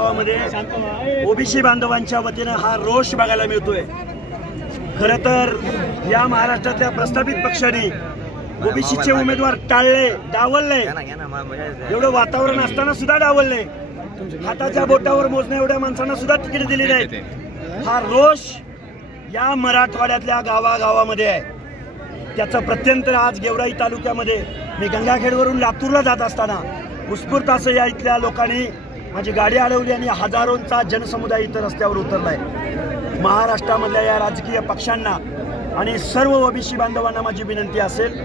गावामध्ये ओबीसी बांधवांच्या वतीनं हा रोष बघायला मिळतोय. खर तर या महाराष्ट्रातल्या प्रस्थापित पक्षांनी ओबीसीचे उमेदवार टाळले डावलले. एवढं वातावरण असताना सुद्धा डावलले. हाताच्या बोटावर मोजण्या एवढ्या माणसांना सुद्धा तिकीट दिली नाहीत हा रोष या मराठवाड्यातल्या गावागावामध्ये आहे. त्याचं प्रत्यंतर आज गेवराई तालुक्यामध्ये मी गंगाखेडवरून लातूरला जात असताना उत्स्फूर्त असं या इथल्या लोकांनी माझी गाडी अडवली आणि हजारोंचा जनसमुदाय इथं रस्त्यावर उतरलाय. महाराष्ट्रामधल्या या राजकीय पक्षांना आणि सर्व ओबीसी बांधवांना माझी विनंती असेल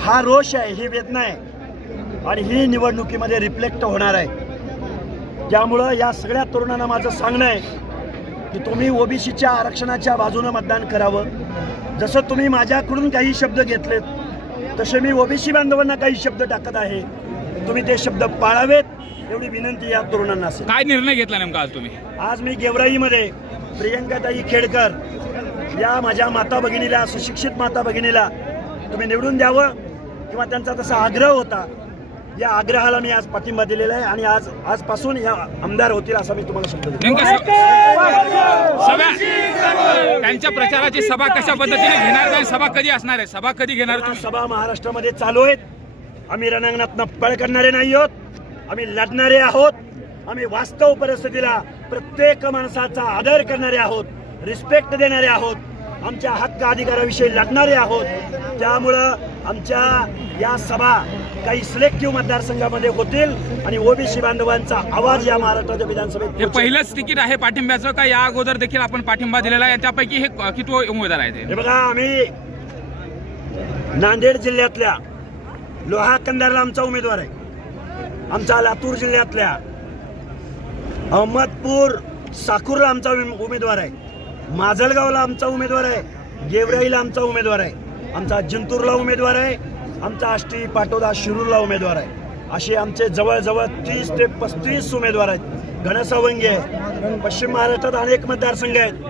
हा रोष आहे ही वेदना आहे आणि ही निवडणुकीमध्ये रिफ्लेक्ट होणार आहे. त्यामुळं या सगळ्या तरुणांना माझं सांगणं आहे की तुम्ही ओबीसीच्या आरक्षणाच्या बाजूनं मतदान करावं. जसं तुम्ही माझ्याकडून काही शब्द घेतलेत तसे मी ओबीसी बांधवांना काही शब्द टाकत आहे. तुम्ही ते शब्द पाळावेत. एवढी विनंती या तरुणांना असेल. काय निर्णय घेतला नेमका आज तुम्ही? आज मी गेवराईमध्ये प्रियंकाताई खेडकर या माझ्या माता भगिनीला सुशिक्षित माता भगिनीला तुम्ही निवडून द्यावं किंवा त्यांचा तसा आग्रह होता या आग्रहाला मी आज पाठिंबा दिलेला आहे आणि आज आजपासून या आमदार होतील असा मी तुम्हाला शब्द देतो. नेमका स- सभा त्यांच्या प्रचाराची सभा कशा पद्धतीने घेणार काय सभा कधी असणार आहे? सभा कधी घेणार तुम्ही? सभा महाराष्ट्रामध्ये चालू आहेत. आम्ही रणांगणात पळ करणारे नाही आहोत. आम्ही लढणारे आहोत. आम्ही वास्तव परिस्थितीला प्रत्येक माणसाचा आदर करणारे आहोत रिस्पेक्ट देणारे आहोत. आमच्या हक्क अधिकाराविषयी लढणारे आहोत. त्यामुळं आमच्या या सभा काही सिलेक्टिव्ह मतदारसंघामध्ये होतील आणि ओबीसी बांधवांचा आवाज या महाराष्ट्राच्या विधानसभेत हे. पहिलंच तिकीट आहे पाठिंब्याचं. का या अगोदर देखील आपण पाठिंबा दिलेला आहे. त्यापैकी हे किती उमेदवार आहेत हे? बघा आम्ही नांदेड जिल्ह्यातल्या लोहा कंदारला आमचा उमेदवार आहे. आमचा लातूर जिल्ह्यातल्या अहमदपूर साकूरला आमचा उमेदवार आहे. माजलगावला आमचा उमेदवार आहे. गेवराईला आमचा उमेदवार आहे. आमचा जिंतूरला उमेदवार आहे. आमचा आष्टी पाटोदा शिरूरला उमेदवार आहे. असे आमचे जवळजवळ तीस ते पस्तीस उमेदवार आहेत. घनसावंगी आहे. पश्चिम महाराष्ट्रात अनेक मतदारसंघ आहेत.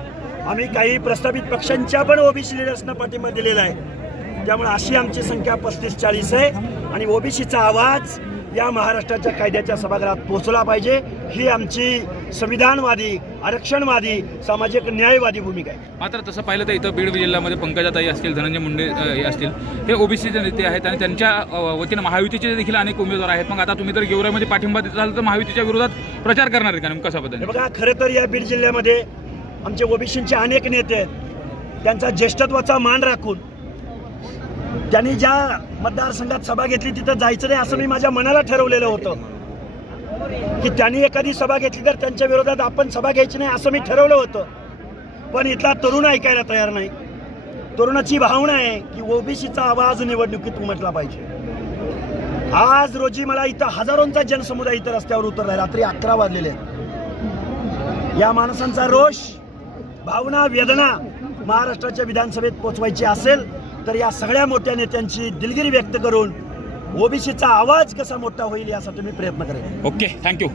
आम्ही काही प्रस्थापित पक्षांच्या पण ओबीसी लिडर्सना पाठिंबा दिलेला आहे. त्यामुळे अशी आमची संख्या पस्तीस चाळीस आहे. आणि ओबीसीचा आवाज या महाराष्ट्राच्या कायद्याच्या सभागृहात पोहोचला पाहिजे. ही आमची संविधानवादी आरक्षणवादी सामाजिक न्यायवादी भूमिका आहे. मात्र तसं पाहिलं तर इथं बीड जिल्ह्यामध्ये पंकजाताई असतील धनंजय मुंडे हे असतील हे ओबीसीचे नेते आहेत आणि त्यांच्या वतीनं महायुतीचे देखील अनेक उमेदवार आहेत. मग आता तुम्ही तर गेवरामध्ये पाठिंबा देत असाल तर महायुतीच्या विरोधात प्रचार करणार आहे का नेमकं कशा हे पद्धतीने बघा खरं तर या बीड जिल्ह्यामध्ये आमचे ओबीसीचे अनेक नेते आहेत. त्यांचा ज्येष्ठत्वाचा मान राखून त्यांनी ज्या मतदारसंघात सभा घेतली तिथं जायचं नाही असं मी माझ्या मनाला ठरवलेलं होतं. की त्यांनी एखादी सभा घेतली तर त्यांच्या विरोधात आपण सभा घ्यायची नाही असं मी ठरवलं होतं. पण इथला तरुण ऐकायला तयार नाही. तरुणाची भावना आहे की ओबीसीचा आवाज निवडणुकीत उमटला पाहिजे. आज रोजी मला इथं हजारोंचा जनसमुदाय इथं रस्त्यावर उतरलाय. रात्री अकरा वाजलेले या माणसांचा रोष भावना वेदना महाराष्ट्राच्या विधानसभेत पोचवायची असेल तर या सगळ्या मोठ्या नेत्यांची दिलगिरी व्यक्त करून ओबीसीचा आवाज कसा मोठा होईल यासाठी मी प्रयत्न करेन. Okay thank you.